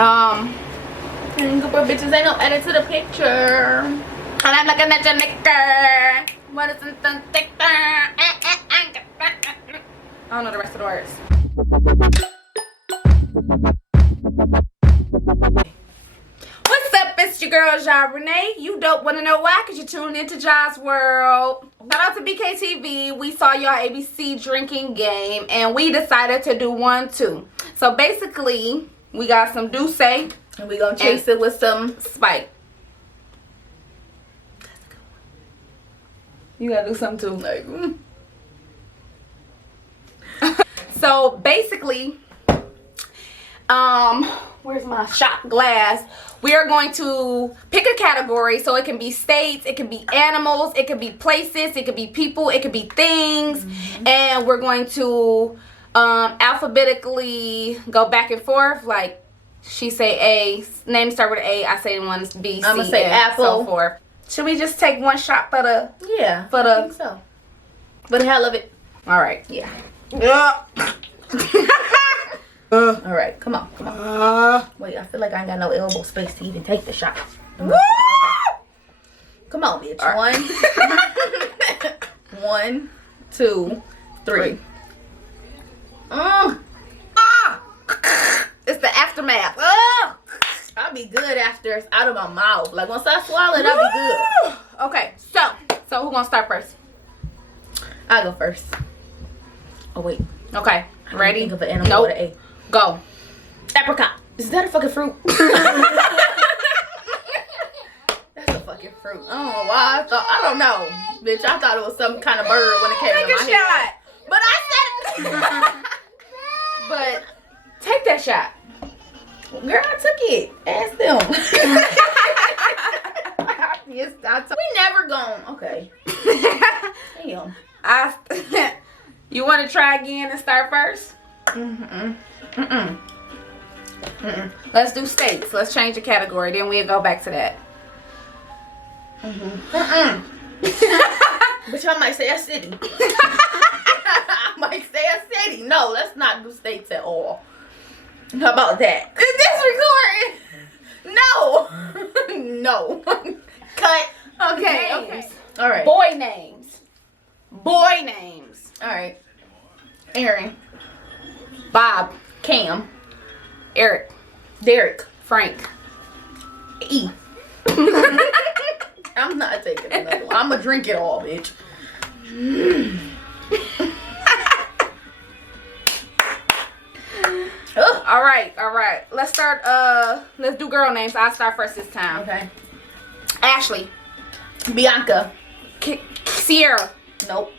And group of bitches ain't no edit to the picture. And I'm looking at your knicker. What is the thicker? I don't know the rest of the words. What's up? It's your girl, Jau Renee. You don't want to know why? Because you tuned into Jau's World. Shout out to BKTV. We saw y'all ABC drinking game. And we decided to do 1, 2. So basically, we got some Douce. And we're going to chase it with some Spike. That's a good one. You got to do something too. Like, So basically, where's my shot glass? We are going to pick a category. So it can be states, it can be animals, it can be places, it could be people, it could be things. And we're going to alphabetically go back and forth. Like, she say A, name start with A, I say one B, C, I'm gonna say apple. so forth. Should we just take one shot for the? Yeah, for the. I think so. For the hell of it. All right. Yeah. All right, come on, come on. Wait, I feel like I ain't got no elbow space to even take the shot. Okay. Come on, bitch. Right. 1, 2, 3. It's the aftermath. I'll be good after it's out of my mouth. Like once I swallow it, I'll be good. Okay, so who gonna start first? I'll go first. Oh wait. Okay, ready? Think of an animal with an A. Go. Apricot. Is that a fucking fruit? That's a fucking fruit. I don't know why I don't know. Bitch, I thought it was some kind of bird when it came to my head. But I said But take that shot. Girl, I took it. Ask them. Yes, we never gone. Okay. Damn. You want to try again and start first? Let's do states. Let's change the category. Then we'll go back to that. But y'all might say a city. I might say a city. No, let's not do states at all. How about that? Is this recording? No. No. Cut. Okay. Names. Okay. All right. Boy names. Boy names. All right. Aaron. Bob. Cam. Eric. Derek. Frank. E. I'm not taking another one. I'm gonna drink it all, bitch. All right. Let's start. Let's do girl names. I'll start first this time. Okay. Ashley. Bianca. Sierra. Nope.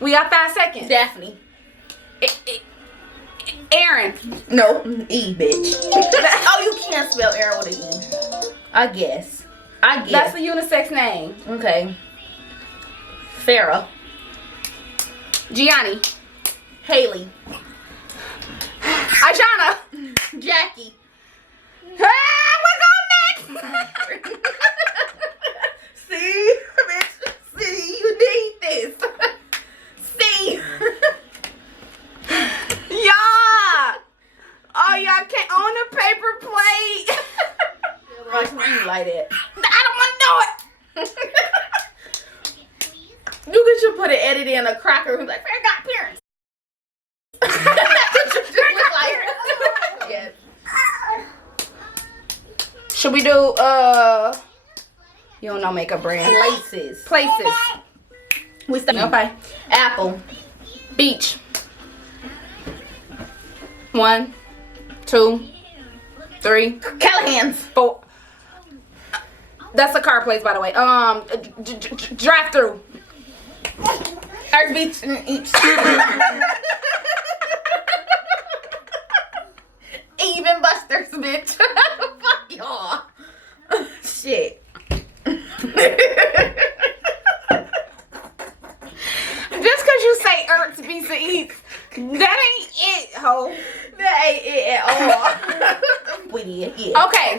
We got 5 seconds. Daphne. Aaron. Nope. E, bitch. Oh, you can't spell Aaron with an E. I guess. That's a unisex name. Okay. Farrah. Gianni. Haley. Ajana. Jackie. What's on next? See, bitch. See, you need this. See. Y'all. Oh, y'all can't own a paper plate. Why scream like that? I don't want to know it. You could just put an edit in a cracker who's like, Fair got parents. Yes. Should we do you don't know makeup brand? Places. We start. Okay. Apple. Beach. 1, 2, 3. Callahan's. 4. That's a car place, by the way. Drive through. Earth Beach and each. Even Buster's, bitch. Fuck y'all. Shit. Just cause you say Earth's Beats and Eats, that ain't it, ho. That ain't it at all. We did, yeah. Okay.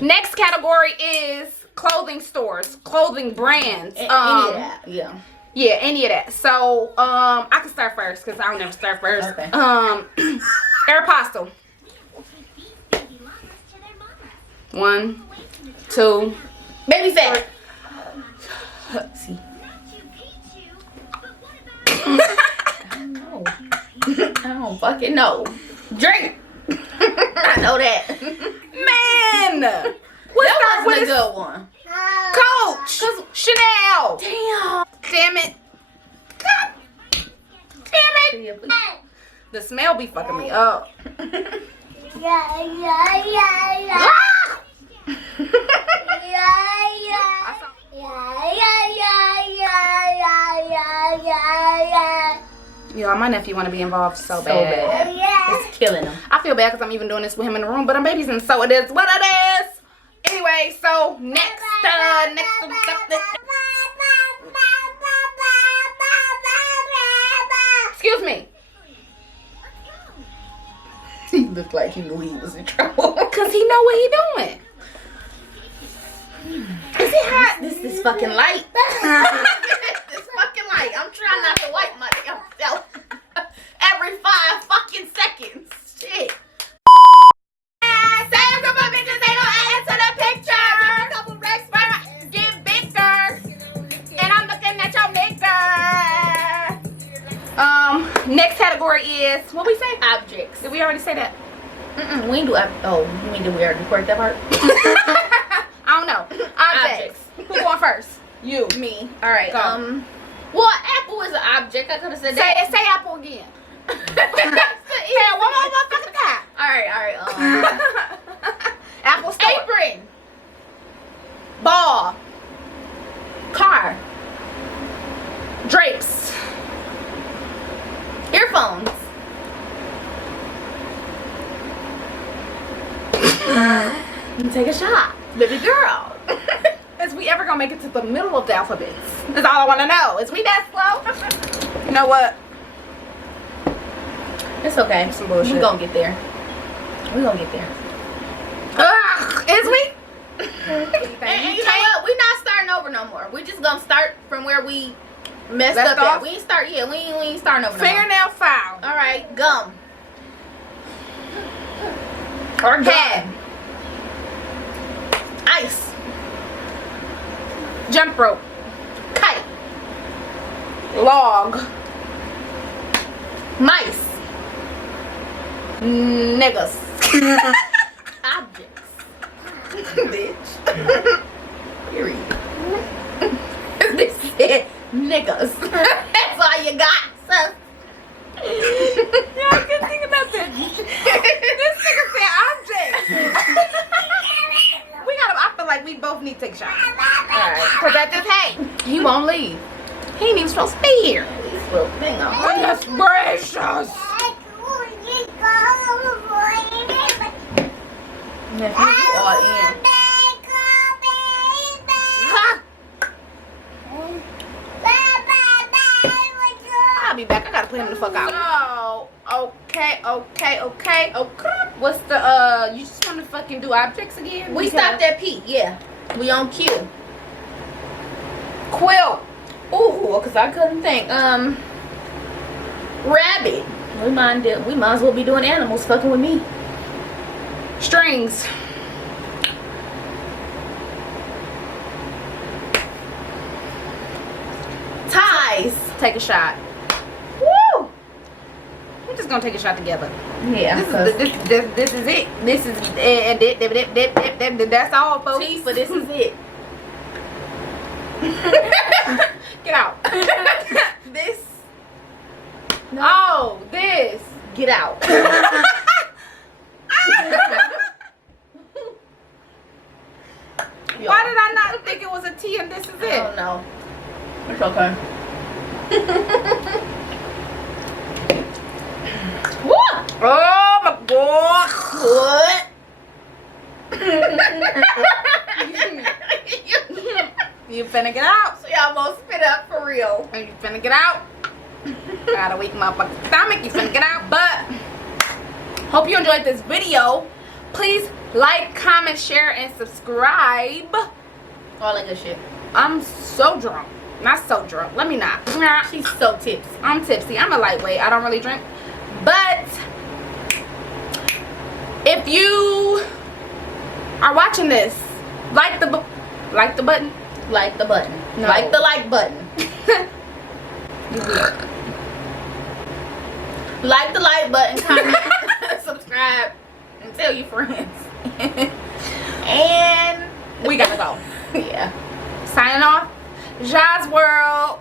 Next category is clothing stores, clothing brands. Any of that, yeah. Yeah, any of that. So, I can start first because I don't never start first. Okay. Aeropostale. 1, 2. Baby fat. See. I don't fucking know. Drink. I know that. Man, That wasn't a good one. Coach, Chanel. Damn it. God. Damn it. The smell be fucking me up. Yo, my nephew want to be involved so bad. It's killing him. I feel bad because I'm even doing this with him in the room, but I'm babysitting, so it is what it is. Anyway, so next. Excuse me. He looked like he knew he was in trouble. Cause he know what he doing. Is it hot? This fucking light. This fucking light. I'm trying not to wipe my damn self every 5 fucking seconds. Shit. Same group of bitches, they don't add to the picture. A couple racks, but get bigger. And I'm looking at your nigga. Next category is what we say? Objects. Did we already say that? We ain't do. Oh, you mean did we already record that part? I don't know. Objects. Who going first? You. Me. All right. Go. Well, apple is an object. I could have said that. Say apple again. Yeah, one more motherfucking time. All right. Apple store. Apron. Ball. Car. Drapes. Earphones. Take a shot, baby girl. Is we ever gonna make it to the middle of the alphabets? That's all I want to know. Is we that slow? You know what? It's okay. Some bullshit. We gonna get there. Ugh, is we? And you know what? We not starting over no more. We just gonna start from where we messed Left up at. off? We ain't start. Yeah, we ain't starting over no more. Fingernail file. All right, gum. Or Head. Ice. Jump rope. Kite. Log. Mice. Niggas. Objects. Bitch. Period. This said niggas. That's all you got, sis. Yeah, I couldn't think of nothing. This nigga said objects. We gotta, I feel like we both need to take a shot. Alright. Cause that just, hey, he won't leave. He ain't even supposed to be here. Well, hang on. Goodness gracious. Nephew, you all in. I'll be back. I gotta put him the fuck out. Oh, okay. What's the, you just wanna fucking do objects again? We stopped at P, yeah. We on Q. Quilt. Ooh, cause I couldn't think. Rabbit. We might as well be doing animals fucking with me. Strings. Ties. Take a shot. Woo! We're just gonna take a shot together. Yeah. This is it. This is that's all, folks. T for this is it. Get out. This. No. Oh, this. Get out. Why did I not think it was a T and this is it? I don't know. It's okay. What? Oh my god. What? You finna get out. She almost spit up for real. You finna get out. I got a weak motherfucking stomach. You finna get out. But hope you enjoyed this video. Please like, comment, share, and subscribe. All that good shit. I'm so drunk. Not so drunk. Let me not. She's so tipsy. I'm tipsy. I'm a lightweight. I don't really drink. But if you are watching this, like the button. Like the button. No. Like the like button. Like the like button, comment, subscribe, and tell your friends. And we gotta go. Yeah. Signing off. Jai's World.